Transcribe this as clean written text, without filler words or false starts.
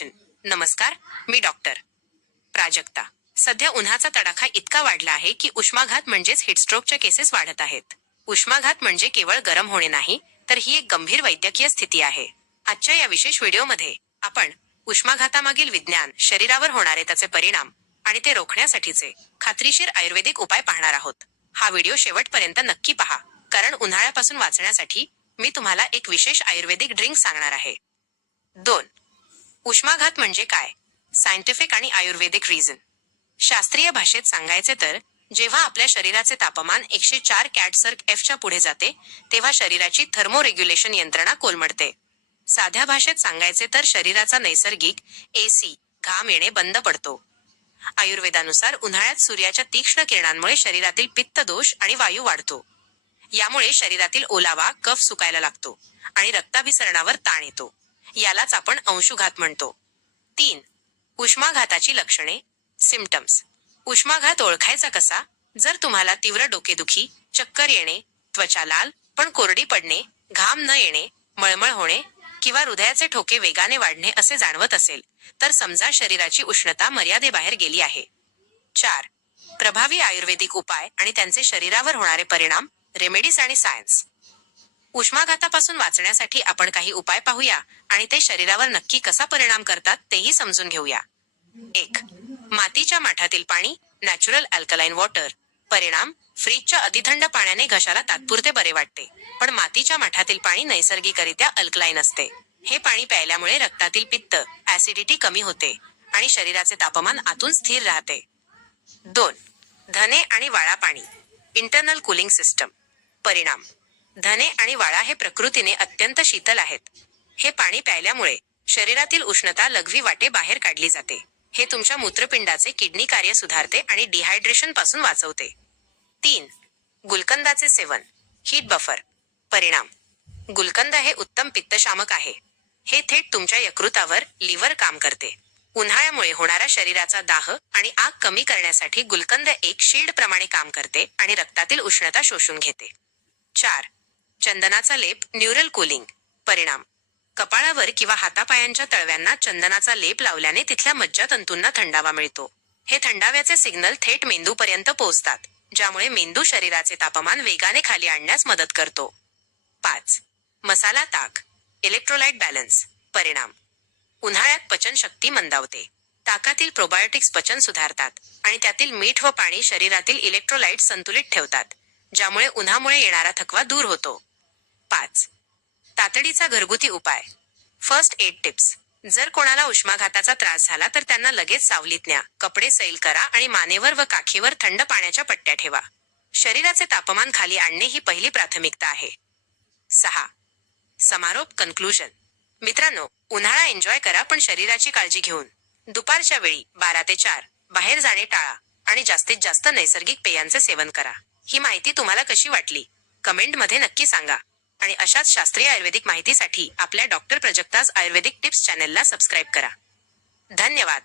Hydration. नमस्कार, मी doctor Prajakta. सध्या उन्हाचा तडाखा इतका वाढला आहे की उष्माघात म्हणजेच हिटस्ट्रोकच्या केसेस वाढत आहेत. उष्माघात म्हणजे केवळ गरम होणे नाही, तर ही एक गंभीर वैद्यकीय स्थिती आहे. आजच्या या विशेष व्हिडिओमध्ये आपण उष्माघातामागील विज्ञान, शरीरावर होणारे त्याचे परिणाम आणि ते रोखण्यासाठीचे खात्रीशीर आयुर्वेदिक उपाय पाहणार आहोत. हा व्हिडिओ शेवटपर्यंत नक्की पहा, कारण उन्हाळ्यापासून वाचण्यासाठी मी तुम्हाला एक विशेष आयुर्वेदिक ड्रिंक सांगणार आहे. 2. उष्माघात म्हणजे काय? सायंटिफिक आणि आयुर्वेदिक रिझन. शास्त्रीय भाषेत सांगायचे तर, जेव्हा आपल्या शरीराचे तापमान 104 कॅटसर एफच्या पुढे जाते, तेव्हा शरीराची थर्मोरेग्युलेशन यंत्रणा कोलमडते. साध्या भाषेत सांगायचे तर शरीराचा नैसर्गिक AC घाम येणे बंद पडतो. आयुर्वेदानुसार उन्हाळ्यात सूर्याच्या तीक्ष्ण किरणांमुळे शरीरातील पित्त दोष आणि वायू वाढतो. यामुळे शरीरातील ओलावा, कफ सुकायला लागतो आणि रक्ताभिसरणावर ताण येतो. यालाच आपण अंशुघात म्हणतो. 3. उष्माघाताची लक्षणे, सिम्पटम्स. उष्माघात ओळखायचा कसा? जर तुम्हाला तीव्र डोकेदुखी, चक्कर येणे, त्वचा लाल पण कोरडी पडणे, घाम न येणे, मळमळ होणे किंवा हृदयाचे ठोके वेगाने वाढणे असे जाणवत असेल, तर समजा शरीराची उष्णता मर्यादेबाहेर गेली आहे. 4. प्रभावी आयुर्वेदिक उपाय आणि त्यांचे शरीरावर होणारे परिणाम, रेमेडीज आणि सायन्स. उष्माघातापासून वाचण्यासाठी आपण काही उपाय पाहूया आणि ते शरीरावर नक्की कसा परिणाम करतात तेही समजून घेऊया. 1. मातीच्या माठातील पाणी, नॅचरल अल्कलाइन वॉटर. परिणाम, फ्रीजच्या अतिथंड पाण्याने घशाला तात्पुरते बरे वाटते, पण मातीच्या माठातील पाणी नैसर्गिकरित्या अल्कलाइन असते. हे पाणी प्यायल्यामुळे रक्तातील पित्त, ऍसिडिटी कमी होते आणि शरीराचे तापमान आतून स्थिर राहते. 2. धने आणि वाळा पाणी, इंटरनल कूलिंग सिस्टम. परिणाम, धने आणि वाळा हे प्रकृतीने अत्यंत शीतल आहेत. हे पाणी प्यायल्यामुळे शरीरातील उष्णता लघवी वाटे बाहेर काढली जाते. हे तुमच्या मूत्रपिंडाचे किडनी कार्य सुधारते आणि डिहायड्रेशन पासून वाचवते. 3. गुलकंदाचे सेवन, हीट बफर. परिणाम, गुलकंद हे उत्तम पित्तशामक आहे. हे थेट तुमच्या यकृतावर, लिव्हर काम करते. उन्हाळ्यामुळे होणारा शरीराचा दाह आणि आग कमी करण्यासाठी गुलकंद एक शील्ड प्रमाणे काम करते आणि रक्तातील उष्णता शोषून घेते. 4. चंदनाचा लेप, न्यूरल कूलिंग. परिणाम, कपाळावर किंवा हातापायांच्या तळव्यांना चंदनाचा लेप लावल्याने तिथल्या मज्जातंतूंना थंडावा मिळतो. हे थंडाव्याचे सिग्नल थेट मेंदूपर्यंत पोहोचतात, ज्यामुळे मेंदू शरीराचे तापमान वेगाने खाली आणण्यास मदत करतो. 5. मसाला ताक, इलेक्ट्रोलाइट बॅलन्स. परिणाम, उन्हाळ्यात पचनशक्ती मंदावते. ताकातील प्रोबायोटिक्स पचन सुधारतात आणि त्यातील मीठ व पाणी शरीरातील इलेक्ट्रोलाइट संतुलित ठेवतात, ज्यामुळे उन्हामुळे येणारा थकवा दूर होतो. 5. तातडीचा घरगुती उपाय, फर्स्ट एड टिप्स. जर कोणाला उष्माघाताचा त्रास झाला तर त्यांना लगेच सावलीत न्या, कपडे सैल करा आणि मानेवर व काखीवर थंड पाण्याच्या पट्ट्या ठेवा. शरीराचे तापमान खाली आणणे ही पहिली प्राथमिकता आहे. 6. समारोप, कन्क्लुजन. मित्रांनो, उन्हाळा एन्जॉय करा, पण शरीराची काळजी घेऊन. दुपारच्या वेळी 12 ते 4 बाहेर जाणे टाळा आणि जास्तीत जास्त नैसर्गिक पेयांचे सेवन करा. ही माहिती तुम्हाला कशी वाटली? कमेंटमध्ये नक्की सांगा आणि अशाच शास्त्रीय आयुर्वेदिक माहितीसाठी आपल्या डॉक्टर प्राजक्ताज आयुर्वेदिक टिप्स चॅनेलला सबस्क्राईब करा. धन्यवाद.